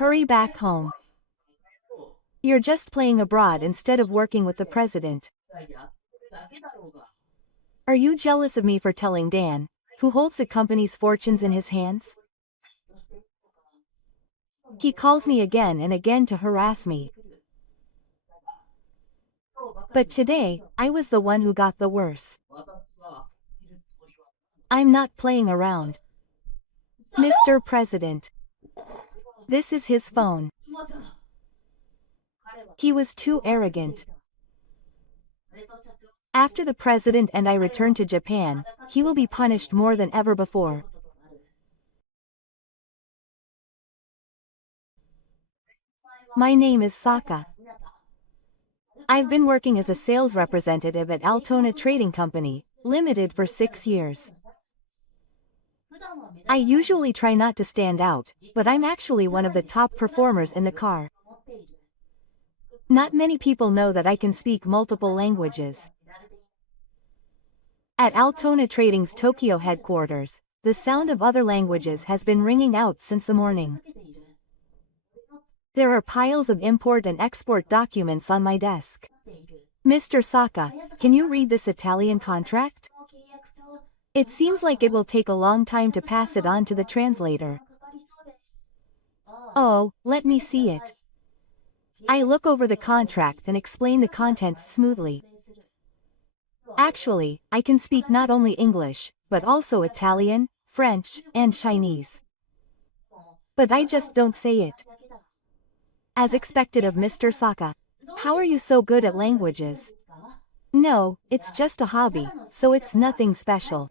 Hurry back home. You're just playing abroad instead of working with the president. Are you jealous of me for telling Dan, who holds the company's fortunes in his hands? He calls me again and again to harass me. But today, I was the one who got the worse. I'm not playing around. Mr. President. This is his phone. He was too arrogant. After the president and I return to Japan, he will be punished more than ever before. My name is Saka. I've been working as a sales representative at Altona Trading Company, Limited for 6 years. I usually try not to stand out, but I'm actually one of the top performers in the car. Not many people know that I can speak multiple languages. At Altona Trading's Tokyo headquarters, the sound of other languages has been ringing out since the morning. There are piles of import and export documents on my desk. Mr. Saka, can you read this Italian contract? It seems like it will take a long time to pass it on to the translator. Oh, let me see it. I look over the contract and explain the contents smoothly. Actually, I can speak not only English, but also Italian, French, and Chinese. But I just don't say it. As expected of Mr. Saka. How are you so good at languages? No, it's just a hobby, so it's nothing special.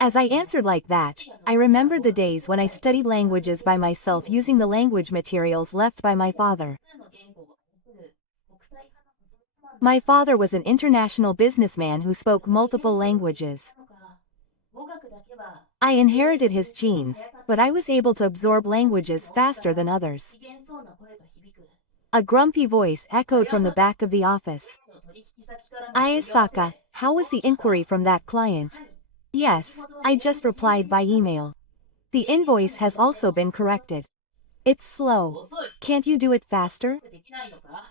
As I answered like that, I remembered the days when I studied languages by myself using the language materials left by my father. My father was an international businessman who spoke multiple languages. I inherited his genes, but I was able to absorb languages faster than others. A grumpy voice echoed from the back of the office. Ayasaka, how was the inquiry from that client? Yes, I just replied by email. The invoice has also been corrected. It's slow. Can't you do it faster?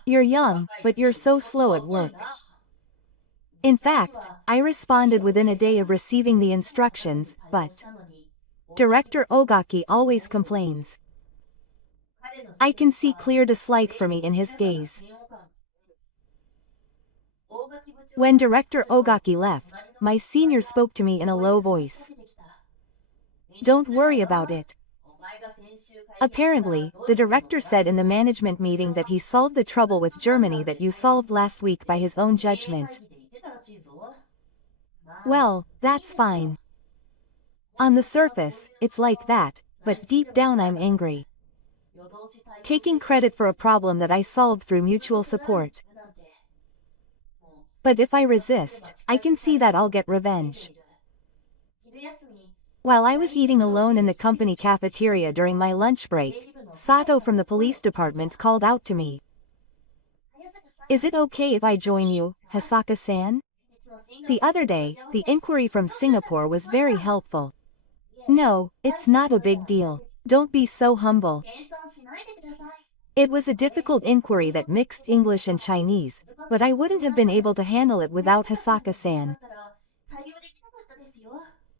You're young, but you're so slow at work. In fact, I responded within a day of receiving the instructions, but Director Ogaki always complains. I can see clear dislike for me in his gaze. When Director Ogaki left, my senior spoke to me in a low voice. Don't worry about it. Apparently, the director said in the management meeting that he solved the trouble with Germany that you solved last week by his own judgment. Well, that's fine. On the surface, it's like that, but deep down I'm angry. Taking credit for a problem that I solved through mutual support. But if I resist, I can see that I'll get revenge. While I was eating alone in the company cafeteria during my lunch break, Sato from the police department called out to me. Is it okay if I join you, Hasaka-san? The other day, the inquiry from Singapore was very helpful. No, it's not a big deal. Don't be so humble. It was a difficult inquiry that mixed English and Chinese, but I wouldn't have been able to handle it without Hasaka-san.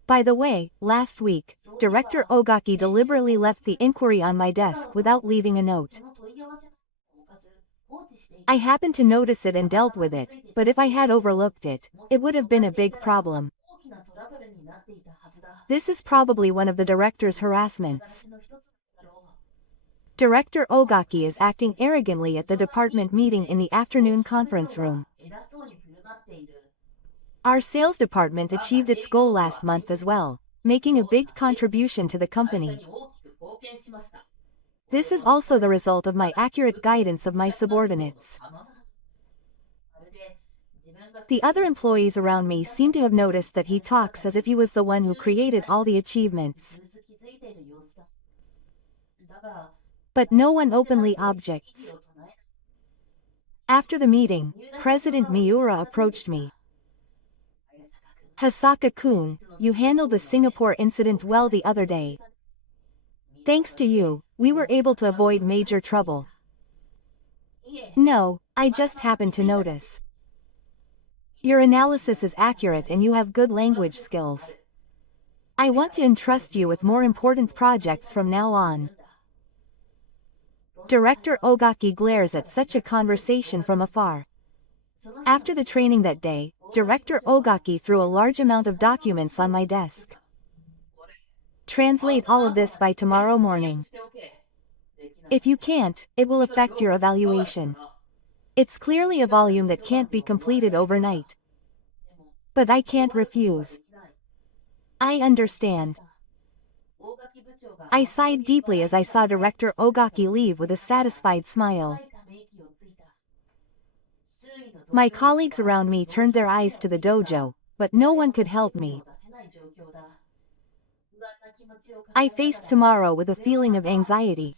By the way, last week, Director Ogaki deliberately left the inquiry on my desk without leaving a note. I happened to notice it and dealt with it, but if I had overlooked it, it would have been a big problem. This is probably one of the director's harassments. Director Ogaki is acting arrogantly at the department meeting in the afternoon conference room. Our sales department achieved its goal last month as well, making a big contribution to the company. This is also the result of my accurate guidance of my subordinates. The other employees around me seem to have noticed that he talks as if he was the one who created all the achievements. But no one openly objects. After the meeting, President Miura approached me. Hasaka-kun, you handled the Singapore incident well the other day. Thanks to you, we were able to avoid major trouble. No, I just happened to notice. Your analysis is accurate and you have good language skills. I want to entrust you with more important projects from now on. Director Ogaki glares at such a conversation from afar. After the training that day, Director Ogaki threw a large amount of documents on my desk. Translate all of this by tomorrow morning. If you can't, it will affect your evaluation. It's clearly a volume that can't be completed overnight. But I can't refuse. I understand. I sighed deeply as I saw Director Ogaki leave with a satisfied smile. My colleagues around me turned their eyes to the dojo, but no one could help me. I faced tomorrow with a feeling of anxiety.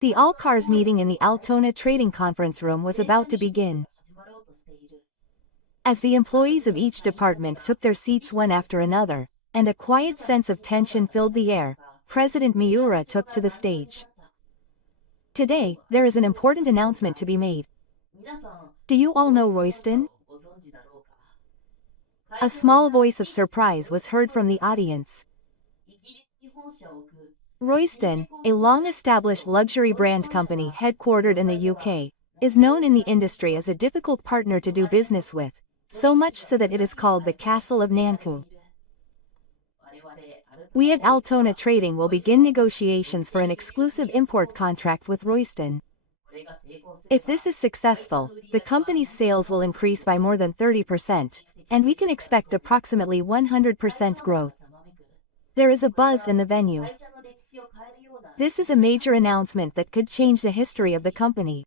The all-cars meeting in the Altona Trading Conference Room was about to begin. As the employees of each department took their seats one after another, and a quiet sense of tension filled the air, President Miura took to the stage. Today, there is an important announcement to be made. Do you all know Royston? A small voice of surprise was heard from the audience. Royston, a long-established luxury brand company headquartered in the UK, is known in the industry as a difficult partner to do business with, so much so that it is called the Castle of Nanku. We at Altona Trading will begin negotiations for an exclusive import contract with Royston. If this is successful, the company's sales will increase by more than 30%, and we can expect approximately 100% growth. There is a buzz in the venue. This is a major announcement that could change the history of the company.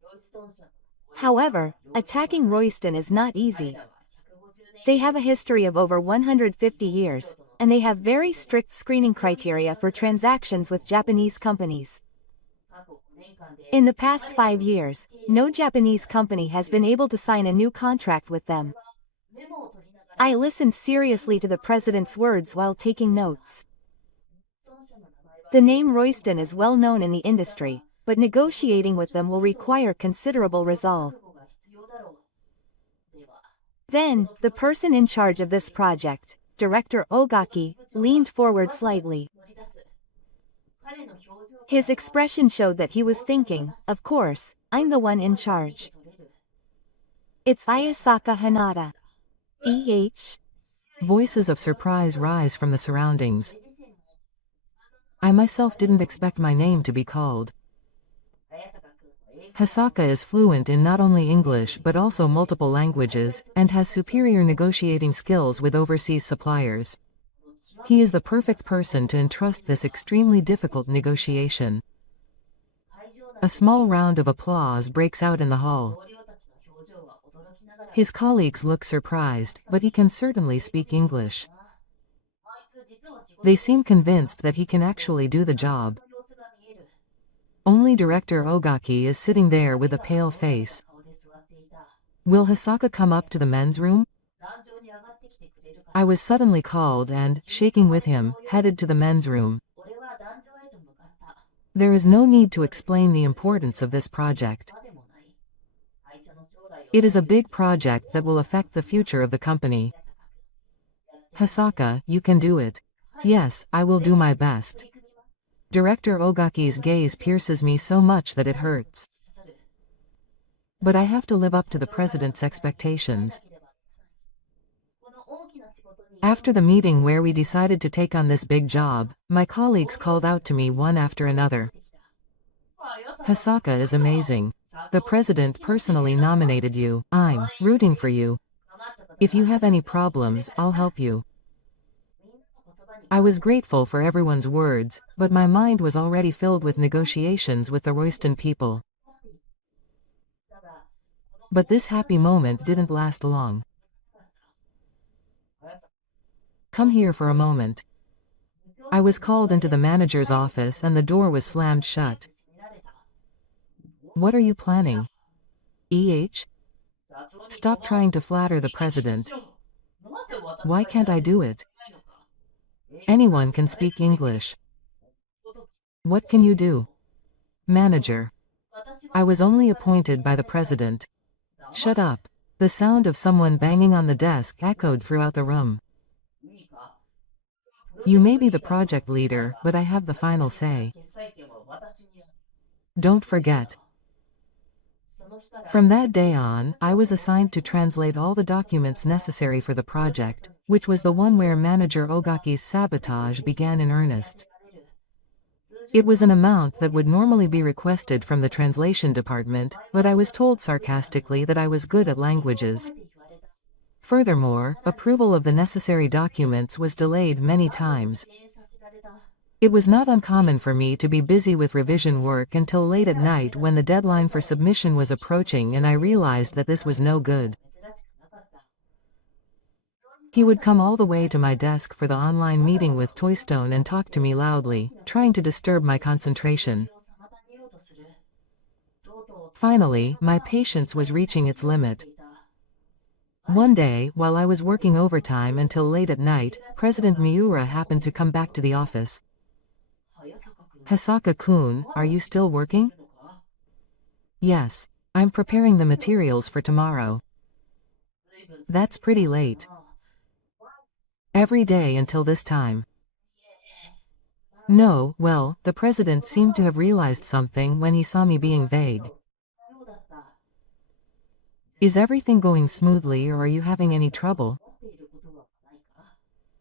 However, attacking Royston is not easy. They have a history of over 150 years, and they have very strict screening criteria for transactions with Japanese companies. In the past 5 years, no Japanese company has been able to sign a new contract with them. I listened seriously to the president's words while taking notes. The name Royston is well known in the industry, but negotiating with them will require considerable resolve. Then, the person in charge of this project, Director Ogaki, leaned forward slightly. His expression showed that he was thinking, of course, I'm the one in charge. It's Ayasaka Hanada. E.H. Voices of surprise rise from the surroundings. I myself didn't expect my name to be called. Hasaka is fluent in not only English but also multiple languages, and has superior negotiating skills with overseas suppliers. He is the perfect person to entrust this extremely difficult negotiation. A small round of applause breaks out in the hall. His colleagues look surprised, but he can certainly speak English. They seem convinced that he can actually do the job. Only Director Ogaki is sitting there with a pale face. Will Hasaka come up to the men's room? I was suddenly called and, shaking with him, headed to the men's room. There is no need to explain the importance of this project. It is a big project that will affect the future of the company. Hasaka, you can do it. Yes, I will do my best. Director Ogaki's gaze pierces me so much that it hurts. But I have to live up to the president's expectations. After the meeting where we decided to take on this big job, my colleagues called out to me one after another. Hasaka is amazing. The president personally nominated you. I'm rooting for you. If you have any problems, I'll help you. I was grateful for everyone's words, but my mind was already filled with negotiations with the Royston people. But this happy moment didn't last long. Come here for a moment. I was called into the manager's office and the door was slammed shut. What are you planning? E.H.? Stop trying to flatter the president. Why can't I do it? Anyone can speak English. What can you do? Manager. I was only appointed by the president. Shut up. The sound of someone banging on the desk echoed throughout the room. You may be the project leader, but I have the final say. Don't forget. From that day on, I was assigned to translate all the documents necessary for the project, which was the one where Manager Ogaki's sabotage began in earnest. It was an amount that would normally be requested from the translation department, but I was told sarcastically that I was good at languages. Furthermore, approval of the necessary documents was delayed many times. It was not uncommon for me to be busy with revision work until late at night when the deadline for submission was approaching, and I realized that this was no good. He would come all the way to my desk for the online meeting with Toystone and talk to me loudly, trying to disturb my concentration. Finally, my patience was reaching its limit. One day, while I was working overtime until late at night, President Miura happened to come back to the office. Hasaka-kun, are you still working? Yes. I'm preparing the materials for tomorrow. That's pretty late. Every day until this time. No, well, the president seemed to have realized something when he saw me being vague. Is everything going smoothly, or are you having any trouble?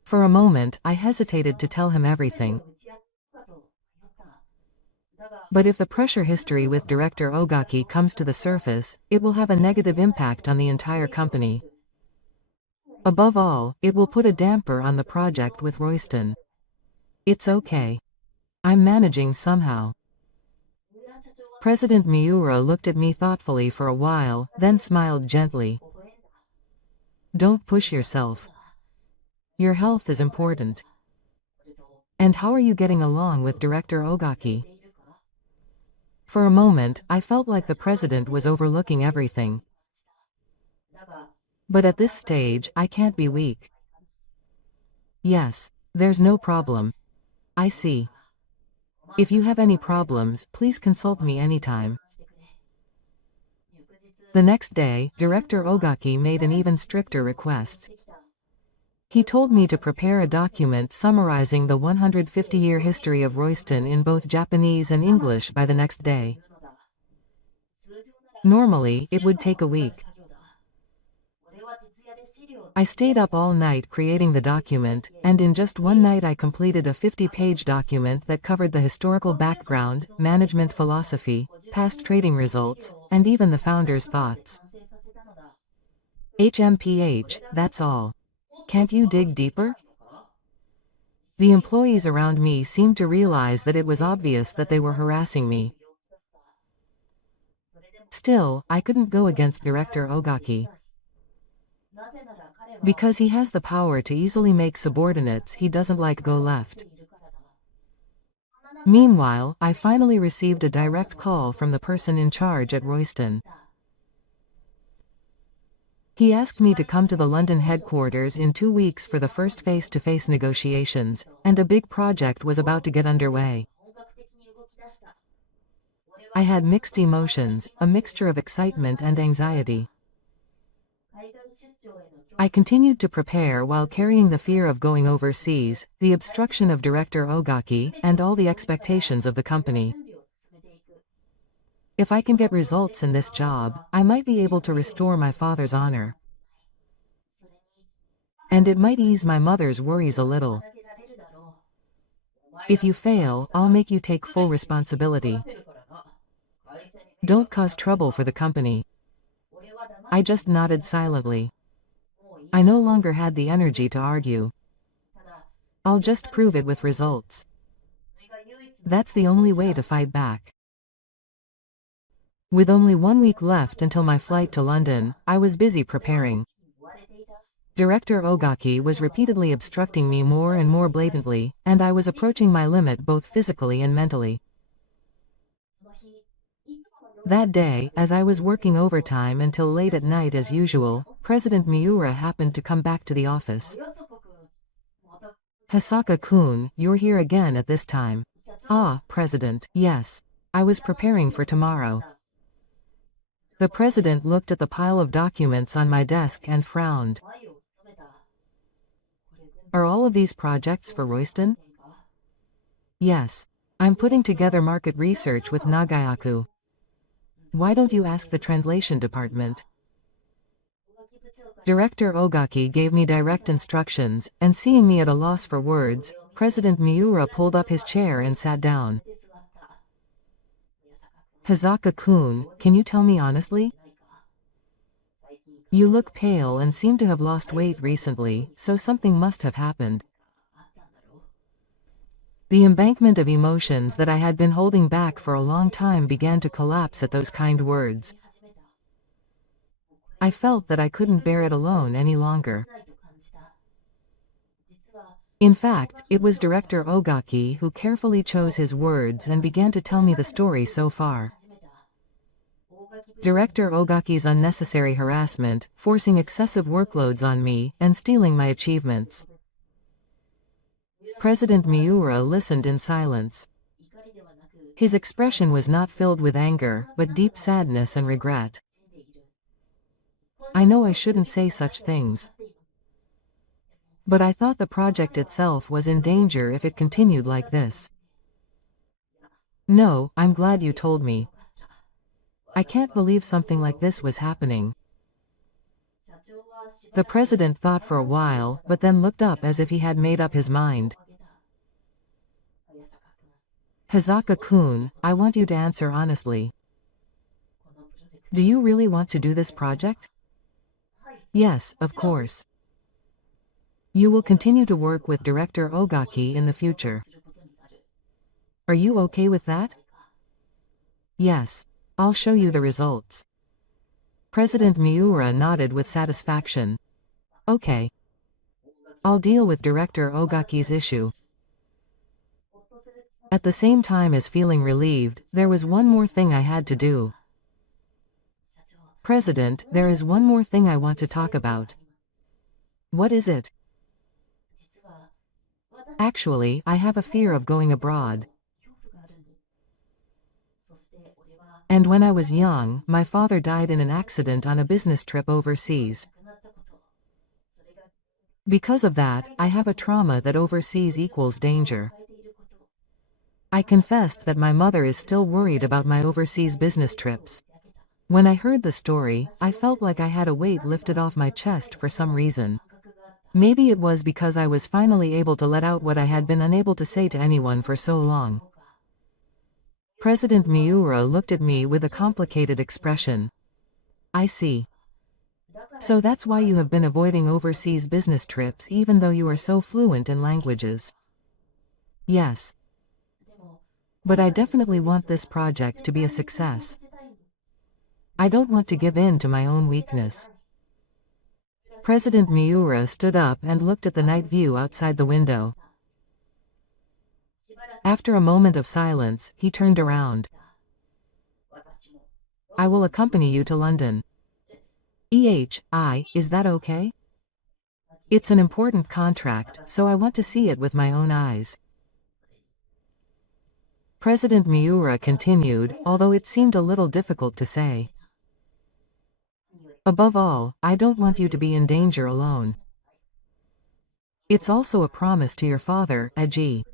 For a moment, I hesitated to tell him everything. But if the pressure history with Director Ogaki comes to the surface, it will have a negative impact on the entire company. Above all, it will put a damper on the project with Royston. It's okay. I'm managing somehow. President Miura looked at me thoughtfully for a while, then smiled gently. Don't push yourself. Your health is important. And how are you getting along with Director Ogaki? For a moment, I felt like the president was overlooking everything. But at this stage, I can't be weak. Yes, there's no problem. I see. If you have any problems, please consult me anytime. The next day, Director Ogaki made an even stricter request. He told me to prepare a document summarizing the 150-year history of Royston in both Japanese and English by the next day. Normally, it would take a week. I stayed up all night creating the document, and in just one night I completed a 50-page document that covered the historical background, management philosophy, past trading results, and even the founder's thoughts. HMPH, that's all. Can't you dig deeper? The employees around me seemed to realize that it was obvious that they were harassing me. Still, I couldn't go against Director Ogaki. Because he has the power to easily make subordinates he doesn't like go left. Meanwhile, I finally received a direct call from the person in charge at Royston. He asked me to come to the London headquarters in 2 weeks for the first face-to-face negotiations, and a big project was about to get underway. I had mixed emotions, a mixture of excitement and anxiety. I continued to prepare while carrying the fear of going overseas, the obstruction of Director Ogaki, and all the expectations of the company. If I can get results in this job, I might be able to restore my father's honor. And it might ease my mother's worries a little. If you fail, I'll make you take full responsibility. Don't cause trouble for the company. I just nodded silently. I no longer had the energy to argue. I'll just prove it with results. That's the only way to fight back. With only 1 week left until my flight to London, I was busy preparing. Director Ogaki was repeatedly obstructing me more and more blatantly, and I was approaching my limit both physically and mentally. That day, as I was working overtime until late at night as usual, President Miura happened to come back to the office. Hisaka-kun, you're here again at this time. Ah, President, yes. I was preparing for tomorrow. The president looked at the pile of documents on my desk and frowned. Are all of these projects for Royston? Yes. I'm putting together market research with Nagayaku. Why don't you ask the translation department? Director Ogaki gave me direct instructions, and seeing me at a loss for words, President Miura pulled up his chair and sat down. Hisaka-kun, can you tell me honestly? You look pale and seem to have lost weight recently, so something must have happened. The embankment of emotions that I had been holding back for a long time began to collapse at those kind words. I felt that I couldn't bear it alone any longer. In fact, it was Director Ogaki who carefully chose his words and began to tell me the story so far. Director Ogaki's unnecessary harassment, forcing excessive workloads on me, and stealing my achievements. President Miura listened in silence. His expression was not filled with anger, but deep sadness and regret. I know I shouldn't say such things. But I thought the project itself was in danger if it continued like this. No, I'm glad you told me. I can't believe something like this was happening. The president thought for a while, but then looked up as if he had made up his mind. Hisaka-kun, I want you to answer honestly. Do you really want to do this project? Yes, of course. You will continue to work with Director Ogaki in the future. Are you okay with that? Yes. I'll show you the results. President Miura nodded with satisfaction. Okay. I'll deal with Director Ogaki's issue. At the same time as feeling relieved, there was one more thing I had to do. President, there is one more thing I want to talk about. What is it? Actually, I have a fear of going abroad. And when I was young, my father died in an accident on a business trip overseas. Because of that, I have a trauma that overseas equals danger. I confessed that my mother is still worried about my overseas business trips. When I heard the story, I felt like I had a weight lifted off my chest for some reason. Maybe it was because I was finally able to let out what I had been unable to say to anyone for so long. President Miura looked at me with a complicated expression. I see. So that's why you have been avoiding overseas business trips even though you are so fluent in languages. Yes. But I definitely want this project to be a success. I don't want to give in to my own weakness. President Miura stood up and looked at the night view outside the window. After a moment of silence, he turned around. I will accompany you to London. Is that okay? It's an important contract, so I want to see it with my own eyes. President Miura continued, although it seemed a little difficult to say. Above all, I don't want you to be in danger alone. It's also a promise to your father, Aji.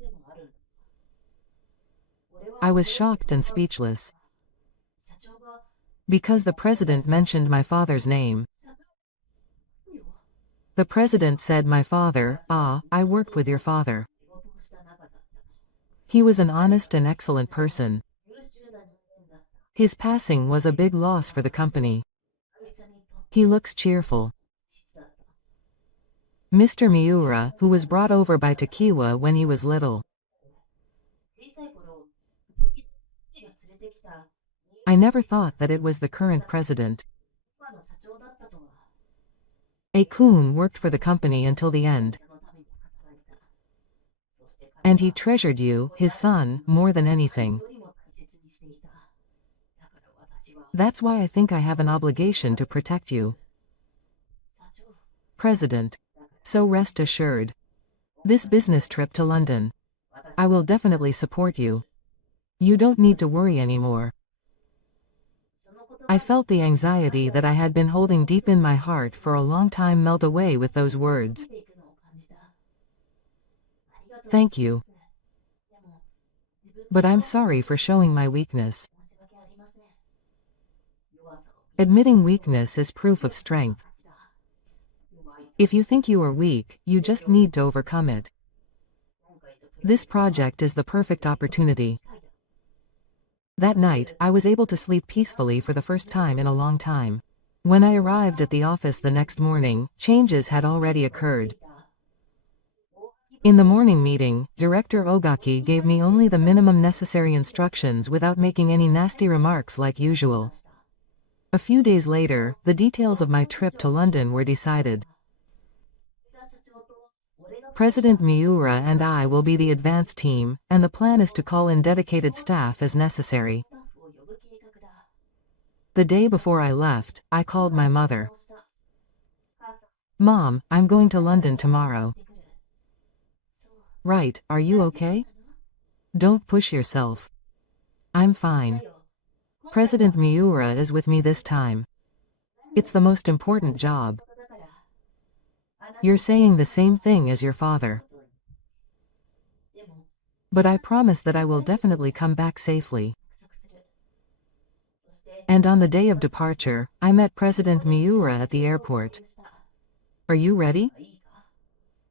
I was shocked and speechless. Because the president mentioned my father's name. The president said my father, I worked with your father. He was an honest and excellent person. His passing was a big loss for the company. He looks cheerful. Mr. Miura, who was brought over by Takiwa when he was little. I never thought that it was the current president. A-kun worked for the company until the end. And he treasured you, his son, more than anything. That's why I think I have an obligation to protect you. President. So rest assured. This business trip to London. I will definitely support you. You don't need to worry anymore. I felt the anxiety that I had been holding deep in my heart for a long time melt away with those words. Thank you. But I'm sorry for showing my weakness. Admitting weakness is proof of strength. If you think you are weak, you just need to overcome it. This project is the perfect opportunity. That night, I was able to sleep peacefully for the first time in a long time. When I arrived at the office the next morning, changes had already occurred. In the morning meeting, Director Ogaki gave me only the minimum necessary instructions without making any nasty remarks like usual. A few days later, the details of my trip to London were decided. President Miura and I will be the advance team, and the plan is to call in dedicated staff as necessary. The day before I left, I called my mother. Mom, I'm going to London tomorrow. Right, are you okay? Don't push yourself. I'm fine. President Miura is with me this time. It's the most important job. You're saying the same thing as your father. But I promise that I will definitely come back safely. And on the day of departure, I met President Miura at the airport. Are you ready?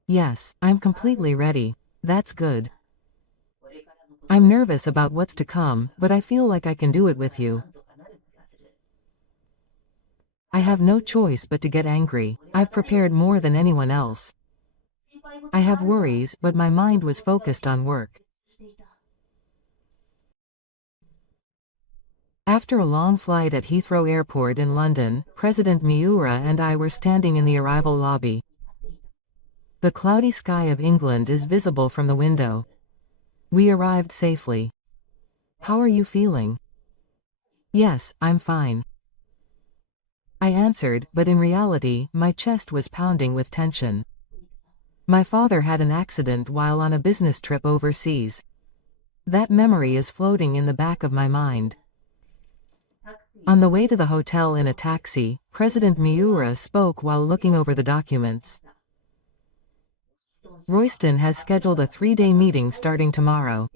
Yes, I'm completely ready. That's good. I'm nervous about what's to come, but I feel like I can do it with you. I have no choice but to get angry. I've prepared more than anyone else. I have worries, but my mind was focused on work. After a long flight at Heathrow Airport in London, President Miura and I were standing in the arrival lobby. The cloudy sky of England is visible from the window. We arrived safely. How are you feeling? Yes, I'm fine. I answered, but in reality, my chest was pounding with tension. My father had an accident while on a business trip overseas. That memory is floating in the back of my mind. On the way to the hotel in a taxi, President Miura spoke while looking over the documents. Royston has scheduled a 3-day meeting starting tomorrow.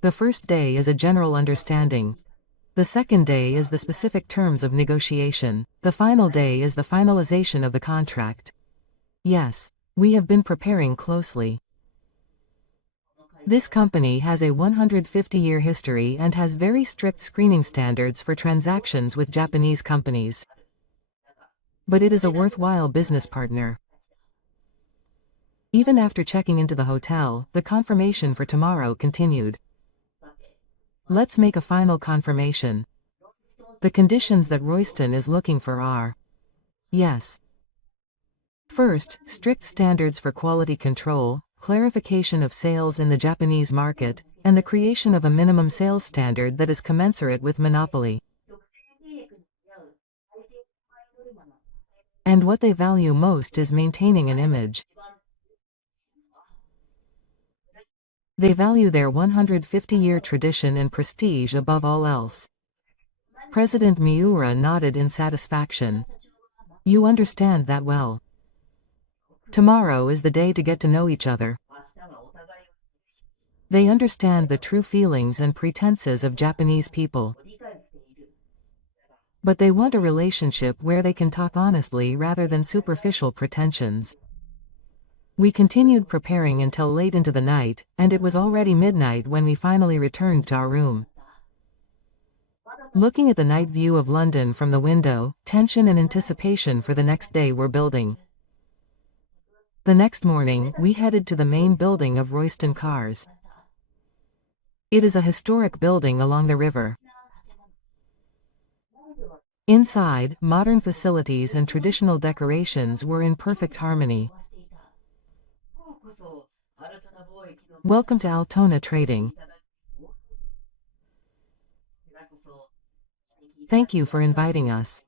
The first day is a general understanding. The second day is the specific terms of negotiation. The final day is the finalization of the contract. Yes, we have been preparing closely. This company has a 150-year history and has very strict screening standards for transactions with Japanese companies. But it is a worthwhile business partner. Even after checking into the hotel, the confirmation for tomorrow continued. Let's make a final confirmation. The conditions that Royston is looking for are: yes. First, strict standards for quality control, clarification of sales in the Japanese market, and the creation of a minimum sales standard that is commensurate with monopoly. And what they value most is maintaining an image. They value their 150-year tradition and prestige above all else. President Miura nodded in satisfaction. You understand that well. Tomorrow is the day to get to know each other. They understand the true feelings and pretenses of Japanese people. But they want a relationship where they can talk honestly rather than superficial pretensions. We continued preparing until late into the night, and it was already midnight when we finally returned to our room. Looking at the night view of London from the window, tension and anticipation for the next day were building. The next morning, we headed to the main building of Royston Cars. It is a historic building along the river. Inside, modern facilities and traditional decorations were in perfect harmony. Welcome to Altona Trading. Thank you for inviting us.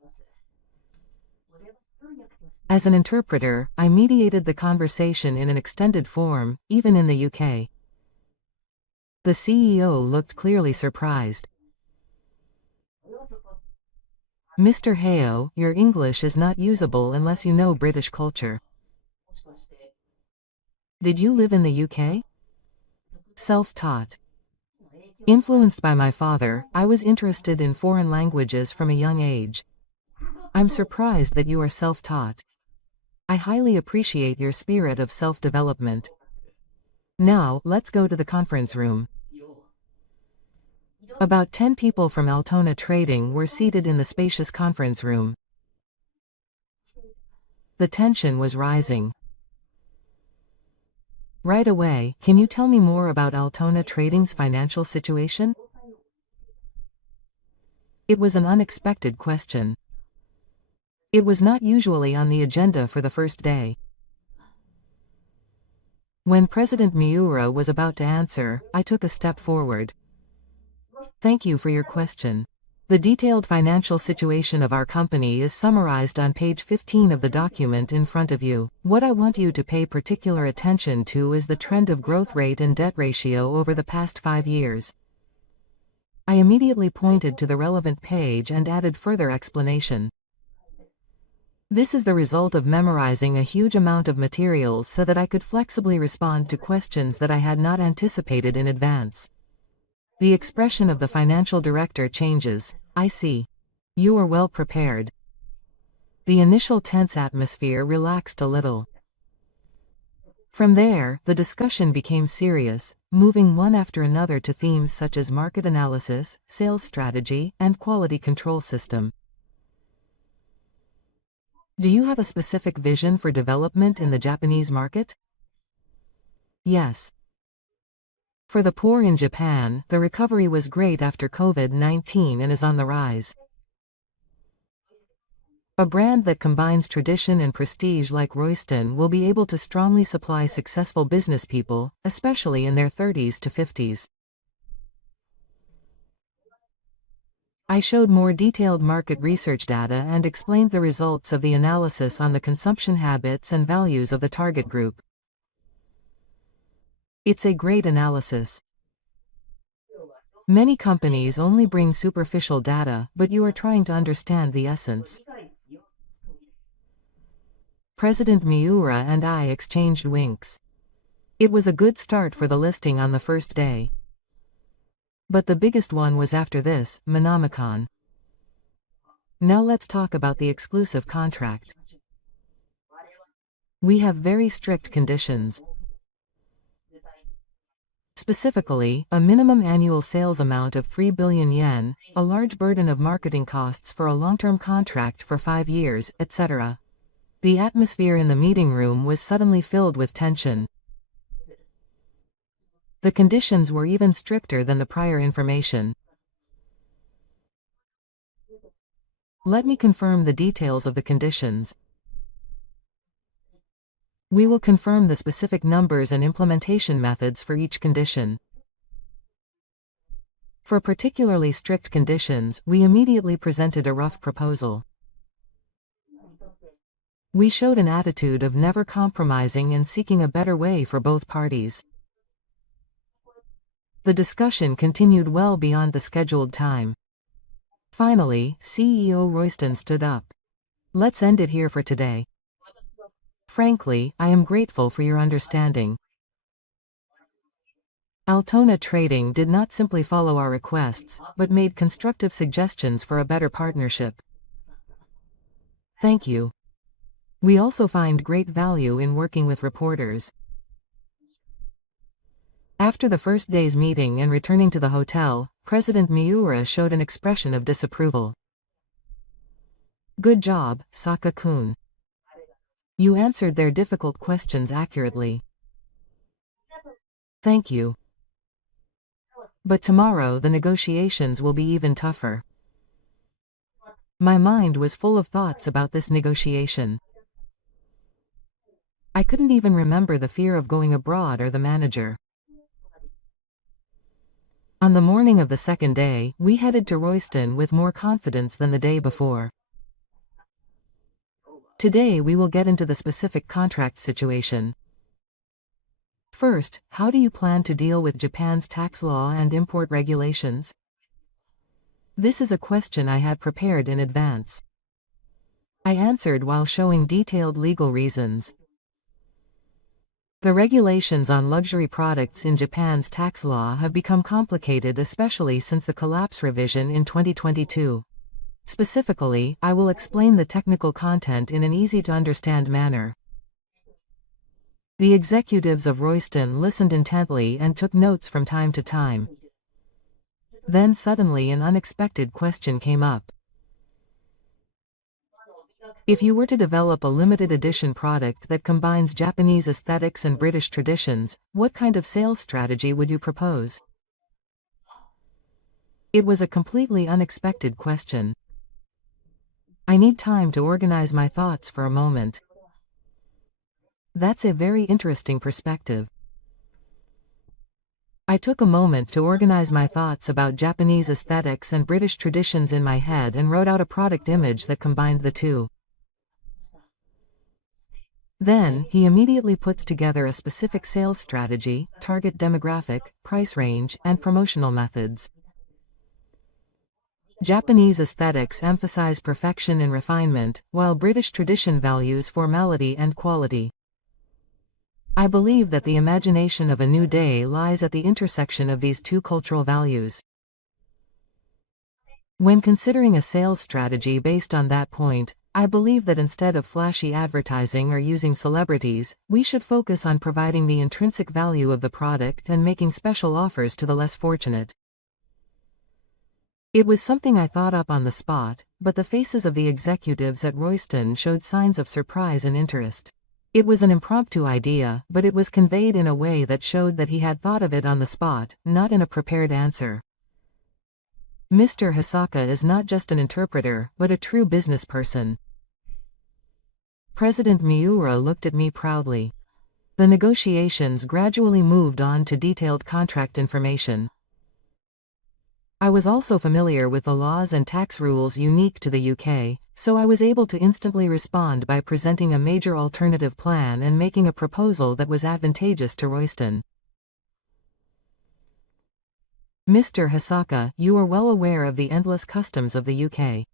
As an interpreter, I mediated the conversation in an extended form, even in the UK. The CEO looked clearly surprised. Mr. Heo, your English is not usable unless you know British culture. Did you live in the UK? Self-taught. Influenced by my father, I was interested in foreign languages from a young age. I'm surprised that you are self-taught. I highly appreciate your spirit of self-development. Now, let's go to the conference room. About 10 people from Altona Trading were seated in the spacious conference room. The tension was rising. Right away, can you tell me more about Altona Trading's financial situation? It was an unexpected question. It was not usually on the agenda for the first day. When President Miura was about to answer, I took a step forward. Thank you for your question. The detailed financial situation of our company is summarized on page 15 of the document in front of you. What I want you to pay particular attention to is the trend of growth rate and debt ratio over the past 5 years. I immediately pointed to the relevant page and added further explanation. This is the result of memorizing a huge amount of materials so that I could flexibly respond to questions that I had not anticipated in advance. The expression of the financial director changes. I see. You are well prepared. The initial tense atmosphere relaxed a little. From there, the discussion became serious, moving one after another to themes such as market analysis, sales strategy, and quality control system. Do you have a specific vision for development in the Japanese market? Yes. For the poor in Japan, the recovery was great after COVID-19 and is on the rise. A brand that combines tradition and prestige like Royston will be able to strongly supply successful business people, especially in their 30s to 50s. I showed more detailed market research data and explained the results of the analysis on the consumption habits and values of the target group. It's a great analysis. Many companies only bring superficial data, but you are trying to understand the essence. President Miura and I exchanged winks. It was a good start for the listing on the first day. But the biggest one was after this, Monomicon. Now let's talk about the exclusive contract. We have very strict conditions. Specifically, a minimum annual sales amount of 3 billion yen, a large burden of marketing costs for a long-term contract for 5 years, etc. The atmosphere in the meeting room was suddenly filled with tension. The conditions were even stricter than the prior information. Let me confirm the details of the conditions. We will confirm the specific numbers and implementation methods for each condition. For particularly strict conditions, we immediately presented a rough proposal. We showed an attitude of never compromising and seeking a better way for both parties. The discussion continued well beyond the scheduled time. Finally, CEO Royston stood up. Let's end it here for today. Frankly, I am grateful for your understanding. Altona Trading did not simply follow our requests, but made constructive suggestions for a better partnership. Thank you. We also find great value in working with reporters. After the first day's meeting and returning to the hotel, President Miura showed an expression of disapproval. Good job, Saka-kun. You answered their difficult questions accurately. Thank you. But tomorrow the negotiations will be even tougher. My mind was full of thoughts about this negotiation. I couldn't even remember the fear of going abroad or the manager. On the morning of the second day, we headed to Royston with more confidence than the day before. Today we will get into the specific contract situation. First, how do you plan to deal with Japan's tax law and import regulations? This is a question I had prepared in advance. I answered while showing detailed legal reasons. The regulations on luxury products in Japan's tax law have become complicated, especially since the collapse revision in 2022. Specifically, I will explain the technical content in an easy-to-understand manner. The executives of Royston listened intently and took notes from time to time. Then suddenly an unexpected question came up. If you were to develop a limited edition product that combines Japanese aesthetics and British traditions, what kind of sales strategy would you propose? It was a completely unexpected question. I need time to organize my thoughts for a moment. That's a very interesting perspective. I took a moment to organize my thoughts about Japanese aesthetics and British traditions in my head and wrote out a product image that combined the two. Then, he immediately puts together a specific sales strategy, target demographic, price range, and promotional methods. Japanese aesthetics emphasize perfection and refinement, while British tradition values formality and quality. I believe that the imagination of a new day lies at the intersection of these two cultural values. When considering a sales strategy based on that point, I believe that instead of flashy advertising or using celebrities, we should focus on providing the intrinsic value of the product and making special offers to the less fortunate. It was something I thought up on the spot, but the faces of the executives at Royston showed signs of surprise and interest. It was an impromptu idea, but it was conveyed in a way that showed that he had thought of it on the spot, not in a prepared answer. Mr. Hisaka is not just an interpreter, but a true business person. President Miura looked at me proudly. The negotiations gradually moved on to detailed contract information. I was also familiar with the laws and tax rules unique to the UK, so I was able to instantly respond by presenting a major alternative plan and making a proposal that was advantageous to Royston. Mr. Hisaka, you are well aware of the endless customs of the UK.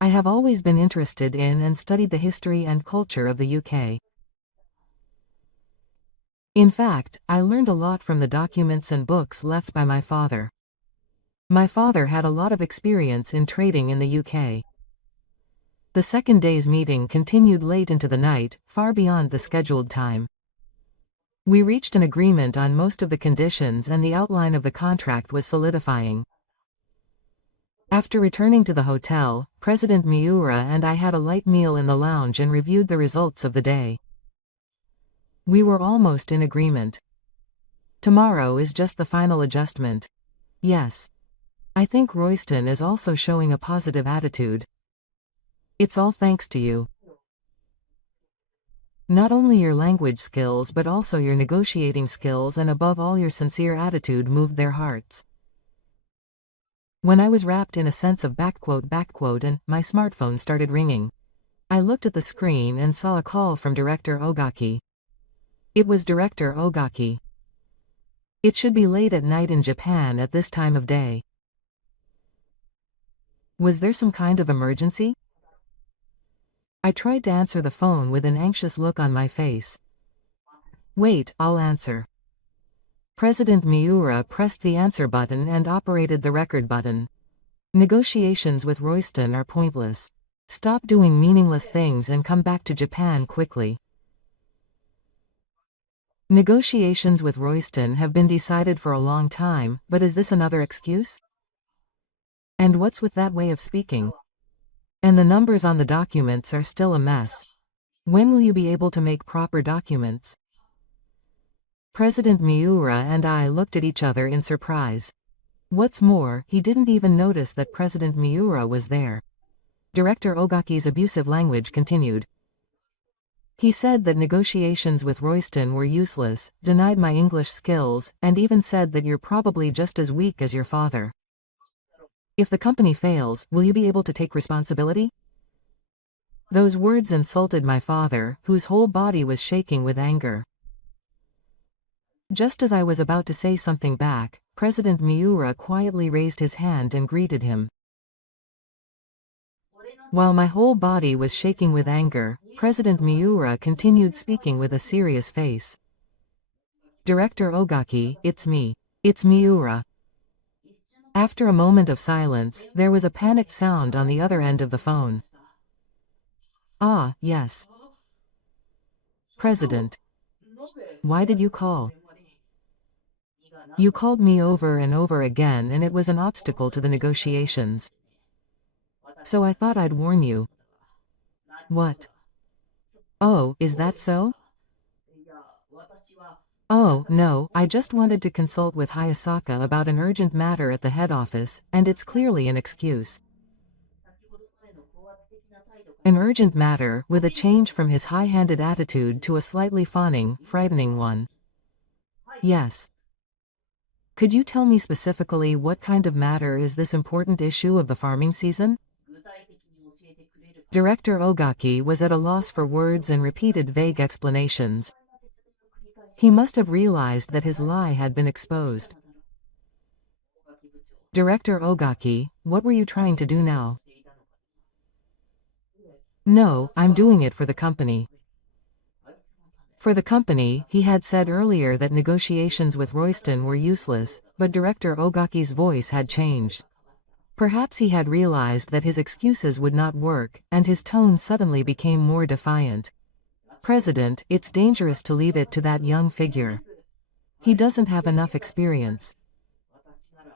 I have always been interested in and studied the history and culture of the UK. In fact, I learned a lot from the documents and books left by my father. My father had a lot of experience in trading in the UK. The second day's meeting continued late into the night, far beyond the scheduled time. We reached an agreement on most of the conditions and the outline of the contract was solidifying. After returning to the hotel, President Miura and I had a light meal in the lounge and reviewed the results of the day. We were almost in agreement. Tomorrow is just the final adjustment. Yes. I think Royston is also showing a positive attitude. It's all thanks to you. Not only your language skills but also your negotiating skills and above all your sincere attitude moved their hearts. When I was wrapped in a sense of backquote and my smartphone started ringing. I looked at the screen and saw a call from Director Ogaki. It was Director Ogaki. It should be late at night in Japan at this time of day. Was there some kind of emergency? I tried to answer the phone with an anxious look on my face. Wait, I'll answer. President Miura pressed the answer button and operated the record button. Negotiations with Royston are pointless. Stop doing meaningless things and come back to Japan quickly. Negotiations with Royston have been decided for a long time, but is this another excuse? And what's with that way of speaking? And the numbers on the documents are still a mess. When will you be able to make proper documents? President Miura and I looked at each other in surprise. What's more, he didn't even notice that President Miura was there. Director Ogaki's abusive language continued. He said that negotiations with Royston were useless, denied my English skills, and even said that you're probably just as weak as your father. If the company fails, will you be able to take responsibility? Those words insulted my father, whose whole body was shaking with anger. Just as I was about to say something back, President Miura quietly raised his hand and greeted him. While my whole body was shaking with anger, President Miura continued speaking with a serious face. Director Ogaki, it's me. It's Miura. After a moment of silence, there was a panicked sound on the other end of the phone. Ah, yes. President. Why did you call? You called me over and over again and it was an obstacle to the negotiations. So I thought I'd warn you. What? Oh, is that so? Oh, no, I just wanted to consult with Hayasaka about an urgent matter at the head office, and it's clearly an excuse. An urgent matter, with a change from his high-handed attitude to a slightly fawning, frightening one. Yes. Could you tell me specifically what kind of matter is this important issue of the farming season? Director Ogaki was at a loss for words and repeated vague explanations. He must have realized that his lie had been exposed. Director Ogaki, what were you trying to do now? No, I'm doing it for the company. For the company, he had said earlier that negotiations with Royston were useless, but Director Ogaki's voice had changed. Perhaps he had realized that his excuses would not work, and his tone suddenly became more defiant. President, it's dangerous to leave it to that young figure. He doesn't have enough experience.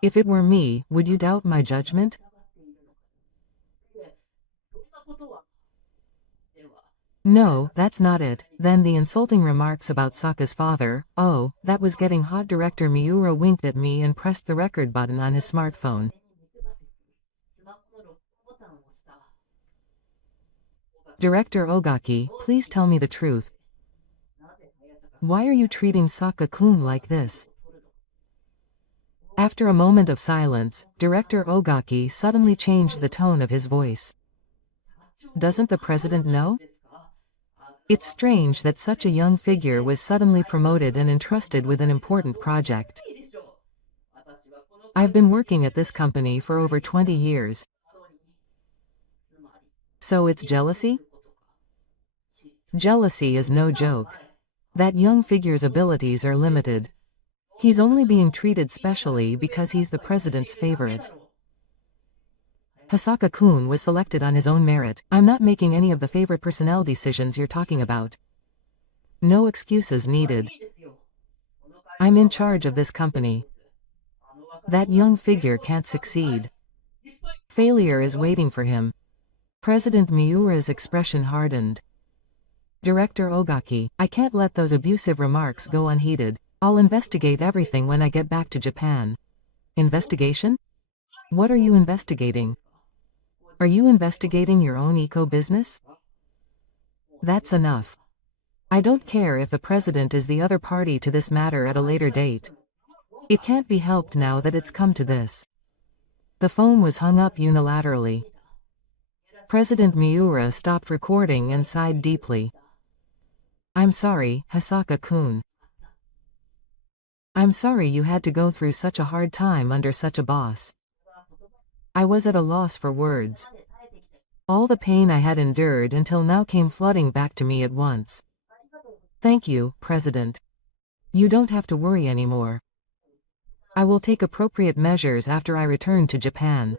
If it were me, would you doubt my judgment? No, that's not it. Then the insulting remarks about Saka's father, oh, that was getting hot. Director Miura winked at me and pressed the record button on his smartphone. Director Ogaki, please tell me the truth. Why are you treating Saka-kun like this? After a moment of silence, Director Ogaki suddenly changed the tone of his voice. Doesn't the president know? It's strange that such a young figure was suddenly promoted and entrusted with an important project. I've been working at this company for over 20 years. So it's jealousy? Jealousy is no joke. That young figure's abilities are limited. He's only being treated specially because he's the president's favorite. Hasaka-kun was selected on his own merit. I'm not making any of the favorite personnel decisions you're talking about. No excuses needed. I'm in charge of this company. That young figure can't succeed. Failure is waiting for him. President Miura's expression hardened. Director Ogaki, I can't let those abusive remarks go unheeded. I'll investigate everything when I get back to Japan. Investigation? What are you investigating? Are you investigating your own eco-business? That's enough. I don't care if the president is the other party to this matter at a later date. It can't be helped now that it's come to this. The phone was hung up unilaterally. President Miura stopped recording and sighed deeply. I'm sorry, Hasaka-kun. I'm sorry you had to go through such a hard time under such a boss. I was at a loss for words. All the pain I had endured until now came flooding back to me at once. Thank you, President. You don't have to worry anymore. I will take appropriate measures after I return to Japan.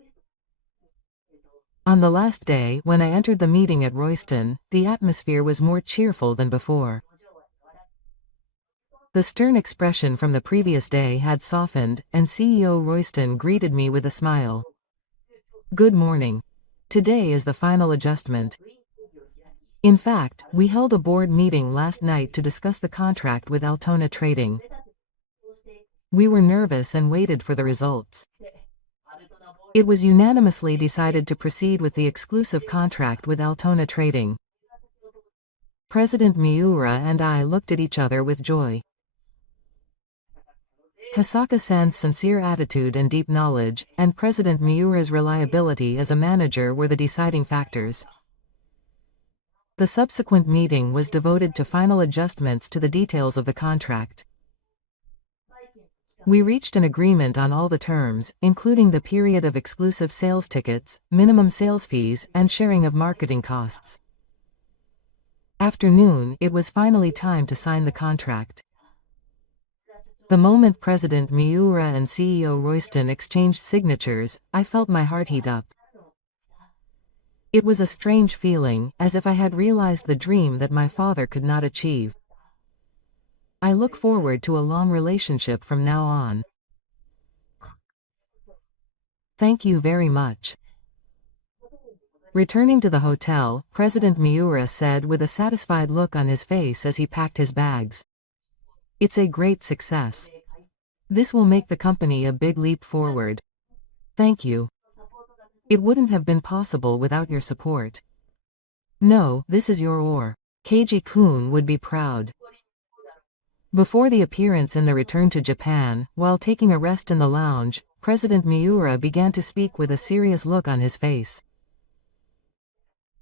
On the last day, when I entered the meeting at Royston, the atmosphere was more cheerful than before. The stern expression from the previous day had softened, and CEO Royston greeted me with a smile. Good morning. Today is the final adjustment. In fact, we held a board meeting last night to discuss the contract with Altona Trading. We were nervous and waited for the results. It was unanimously decided to proceed with the exclusive contract with Altona Trading. President Miura and I looked at each other with joy. Hasaka-san's sincere attitude and deep knowledge, and President Miura's reliability as a manager were the deciding factors. The subsequent meeting was devoted to final adjustments to the details of the contract. We reached an agreement on all the terms, including the period of exclusive sales tickets, minimum sales fees, and sharing of marketing costs. After noon, it was finally time to sign the contract. The moment President Miura and CEO Royston exchanged signatures, I felt my heart heat up. It was a strange feeling, as if I had realized the dream that my father could not achieve. I look forward to a long relationship from now on. Thank you very much. Returning to the hotel, President Miura said with a satisfied look on his face as he packed his bags. It's a great success. This will make the company a big leap forward. Thank you. It wouldn't have been possible without your support. No, this is your oar. Keiji-kun would be proud. Before the appearance in the return to Japan, while taking a rest in the lounge, President Miura began to speak with a serious look on his face.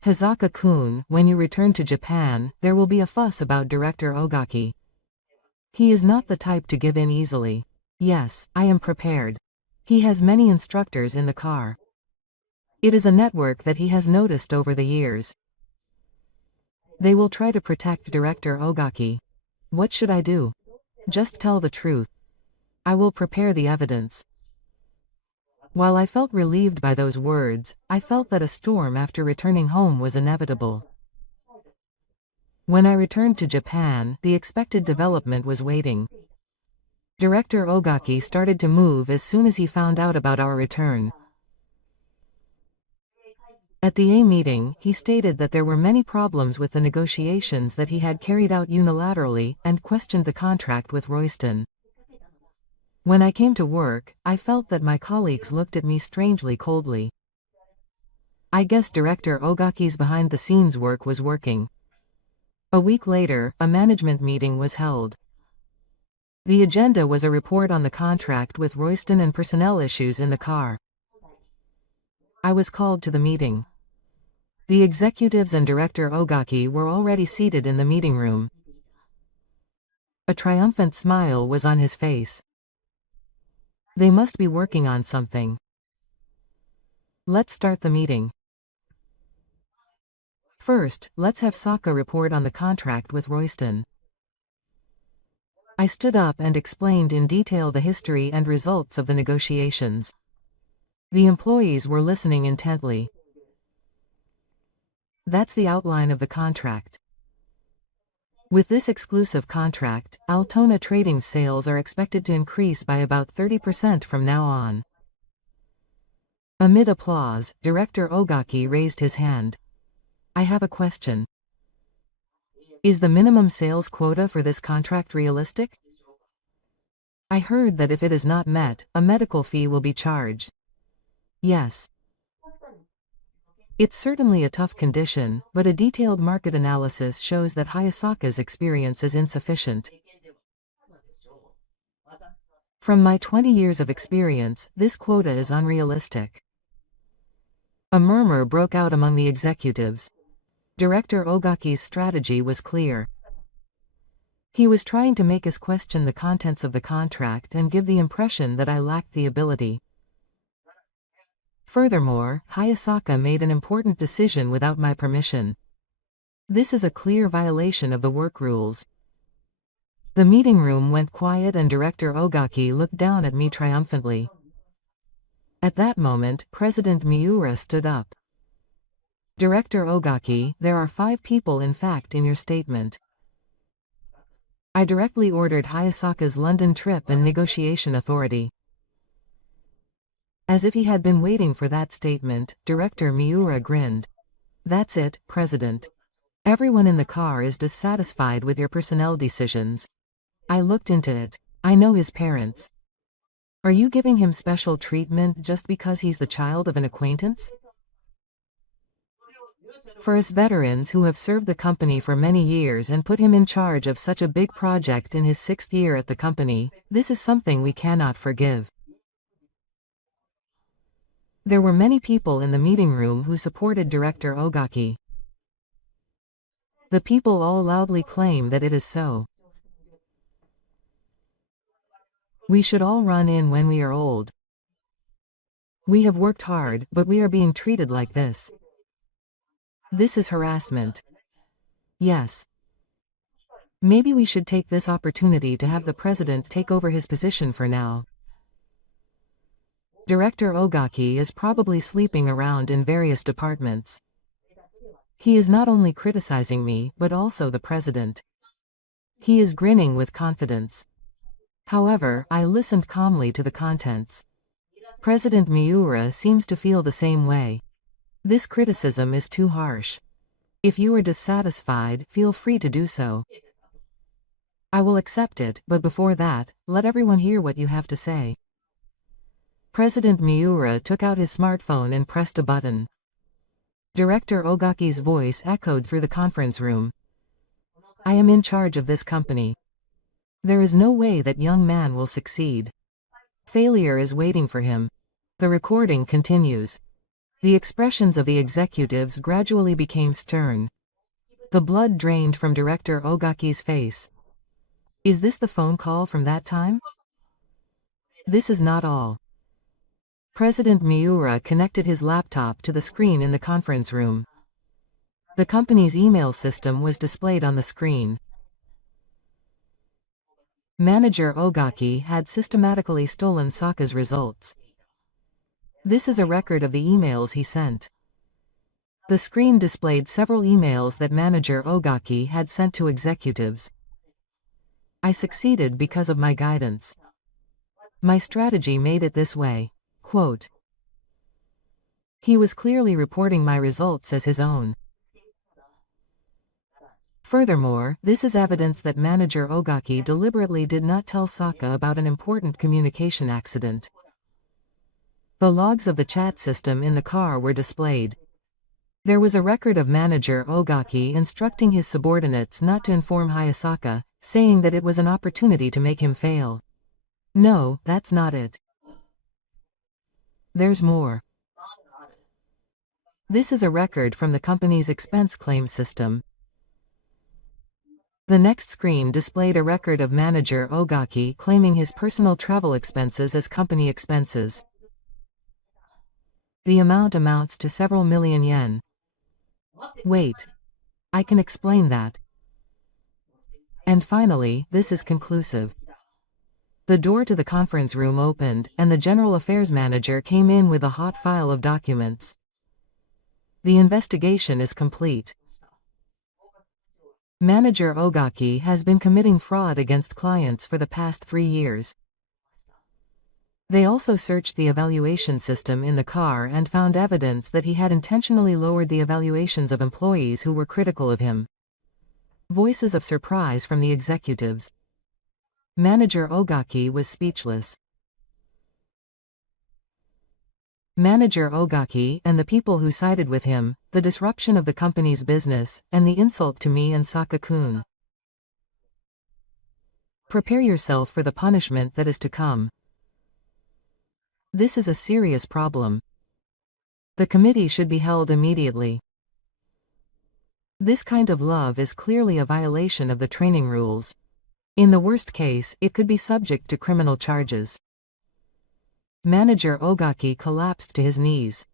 Hazaka-kun, when you return to Japan, there will be a fuss about Director Ogaki. He is not the type to give in easily. Yes, I am prepared. He has many instructors in the car. It is a network that he has noticed over the years. They will try to protect Director Ogaki. What should I do? Just tell the truth. I will prepare the evidence. While I felt relieved by those words, I felt that a storm after returning home was inevitable. When I returned to Japan, the expected development was waiting. Director Ogaki started to move as soon as he found out about our return. At the A meeting, he stated that there were many problems with the negotiations that he had carried out unilaterally, and questioned the contract with Royston. When I came to work, I felt that my colleagues looked at me strangely coldly. I guess Director Ogaki's behind-the-scenes work was working. A week later, a management meeting was held. The agenda was a report on the contract with Royston and personnel issues in the car. I was called to the meeting. The executives and Director Ogaki were already seated in the meeting room. A triumphant smile was on his face. They must be working on something. Let's start the meeting. First, let's have Saka report on the contract with Royston. I stood up and explained in detail the history and results of the negotiations. The employees were listening intently. That's the outline of the contract. With this exclusive contract, Altona Trading's sales are expected to increase by about 30% from now on. Amid applause, Director Ogaki raised his hand. I have a question. Is the minimum sales quota for this contract realistic? I heard that if it is not met, a medical fee will be charged. Yes. It's certainly a tough condition, but a detailed market analysis shows that Hayasaka's experience is insufficient. From my 20 years of experience, this quota is unrealistic. A murmur broke out among the executives. Director Ogaki's strategy was clear. He was trying to make us question the contents of the contract and give the impression that I lacked the ability. Furthermore, Hayasaka made an important decision without my permission. This is a clear violation of the work rules. The meeting room went quiet and Director Ogaki looked down at me triumphantly. At that moment, President Miura stood up. Director Ogaki, there are 5 people in fact in your statement. I directly ordered Hayasaka's London trip and negotiation authority. As if he had been waiting for that statement, Director Miura grinned. That's it, President. Everyone in the car is dissatisfied with your personnel decisions. I looked into it. I know his parents. Are you giving him special treatment just because he's the child of an acquaintance? For us veterans who have served the company for many years and put him in charge of such a big project in his 6th year at the company, this is something we cannot forgive. There were many people in the meeting room who supported Director Ogaki. The people all loudly claim that it is so. We should all run in when we are old. We have worked hard, but we are being treated like this. This is harassment. Yes. Maybe we should take this opportunity to have the president take over his position for now. Director Ogaki is probably sleeping around in various departments. He is not only criticizing me, but also the president. He is grinning with confidence. However, I listened calmly to the contents. President Miura seems to feel the same way. This criticism is too harsh. If you are dissatisfied, feel free to do so. I will accept it, but before that, let everyone hear what you have to say. President Miura took out his smartphone and pressed a button. Director Ogaki's voice echoed through the conference room. I am in charge of this company. There is no way that young man will succeed. Failure is waiting for him. The recording continues. The expressions of the executives gradually became stern. The blood drained from Director Ogaki's face. Is this the phone call from that time? This is not all. President Miura connected his laptop to the screen in the conference room. The company's email system was displayed on the screen. Manager Ogaki had systematically stolen Saka's results. This is a record of the emails he sent. The screen displayed several emails that Manager Ogaki had sent to executives. I succeeded because of my guidance. My strategy made it this way. Quote. He was clearly reporting my results as his own. Furthermore, this is evidence that Manager Ogaki deliberately did not tell Saka about an important communication accident. The logs of the chat system in the car were displayed. There was a record of Manager Ogaki instructing his subordinates not to inform Hayasaka, saying that it was an opportunity to make him fail. No, that's not it. There's more. This is a record from the company's expense claim system. The next screen displayed a record of Manager Ogaki claiming his personal travel expenses as company expenses. The amount amounts to several million yen. Wait. I can explain that. And finally, this is conclusive. The door to the conference room opened, and the General Affairs Manager came in with a hot file of documents. The investigation is complete. Manager Ogaki has been committing fraud against clients for the past 3 years. They also searched the evaluation system in the car and found evidence that he had intentionally lowered the evaluations of employees who were critical of him. Voices of surprise from the executives. Manager Ogaki was speechless. Manager Ogaki and the people who sided with him, the disruption of the company's business, and the insult to me and Saka-kun. Prepare yourself for the punishment that is to come. This is a serious problem. The committee should be held immediately. This kind of love is clearly a violation of the training rules. In the worst case, it could be subject to criminal charges. Manager Ogaki collapsed to his knees.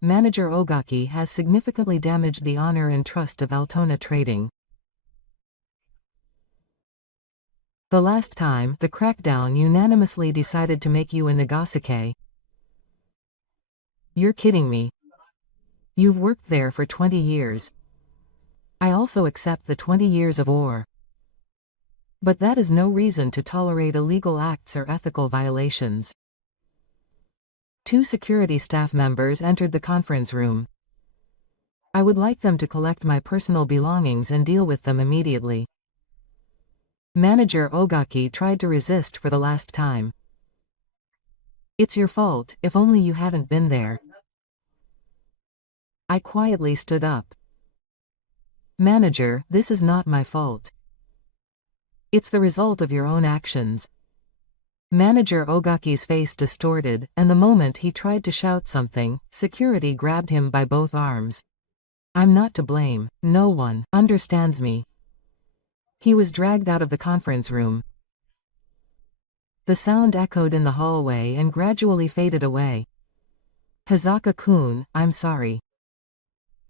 Manager Ogaki has significantly damaged the honor and trust of Altona Trading. The last time, the crackdown unanimously decided to make you a Nagasake. You're kidding me. You've worked there for 20 years. I also accept the 20 years of war. But that is no reason to tolerate illegal acts or ethical violations. 2 security staff members entered the conference room. I would like them to collect my personal belongings and deal with them immediately. Manager Ogaki tried to resist for the last time. It's your fault, if only you hadn't been there. I quietly stood up. Manager, this is not my fault. It's the result of your own actions. Manager Ogaki's face distorted, and the moment he tried to shout something, security grabbed him by both arms. I'm not to blame. No one understands me. He was dragged out of the conference room. The sound echoed in the hallway and gradually faded away. Hazaka-kun, I'm sorry.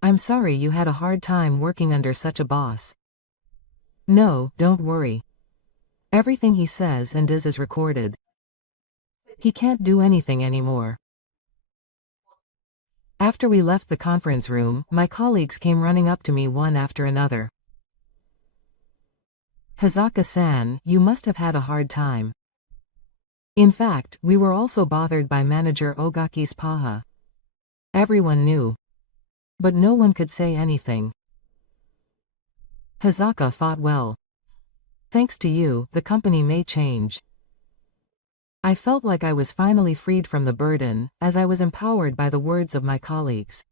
I'm sorry you had a hard time working under such a boss. No, don't worry. Everything he says and does is recorded. He can't do anything anymore. After we left the conference room, my colleagues came running up to me one after another. Hazaka-san, you must have had a hard time. In fact, we were also bothered by manager Ogaki's paha. Everyone knew. But no one could say anything. Hazaka fought well. Thanks to you, the company may change. I felt like I was finally freed from the burden, as I was empowered by the words of my colleagues.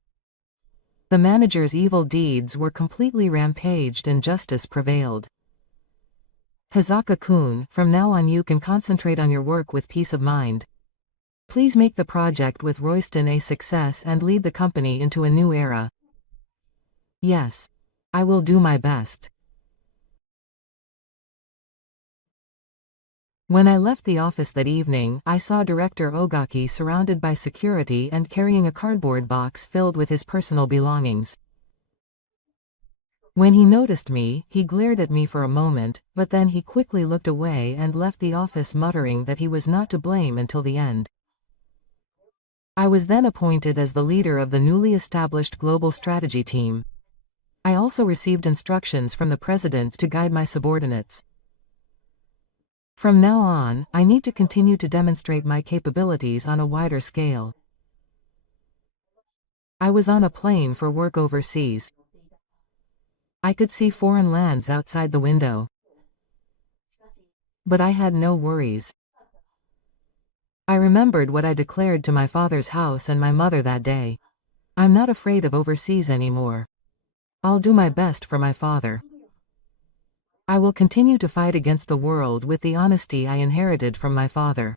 The manager's evil deeds were completely rampaged and justice prevailed. Hazaka-kun, from now on you can concentrate on your work with peace of mind. Please make the project with Royston a success and lead the company into a new era. Yes. I will do my best. When I left the office that evening, I saw Director Ogaki surrounded by security and carrying a cardboard box filled with his personal belongings. When he noticed me, he glared at me for a moment, but then he quickly looked away and left the office muttering that he was not to blame until the end. I was then appointed as the leader of the newly established global strategy team. I also received instructions from the president to guide my subordinates. From now on, I need to continue to demonstrate my capabilities on a wider scale. I was on a plane for work overseas. I could see foreign lands outside the window. But I had no worries. I remembered what I declared to my father's house and my mother that day. I'm not afraid of overseas anymore. I'll do my best for my father. I will continue to fight against the world with the honesty I inherited from my father.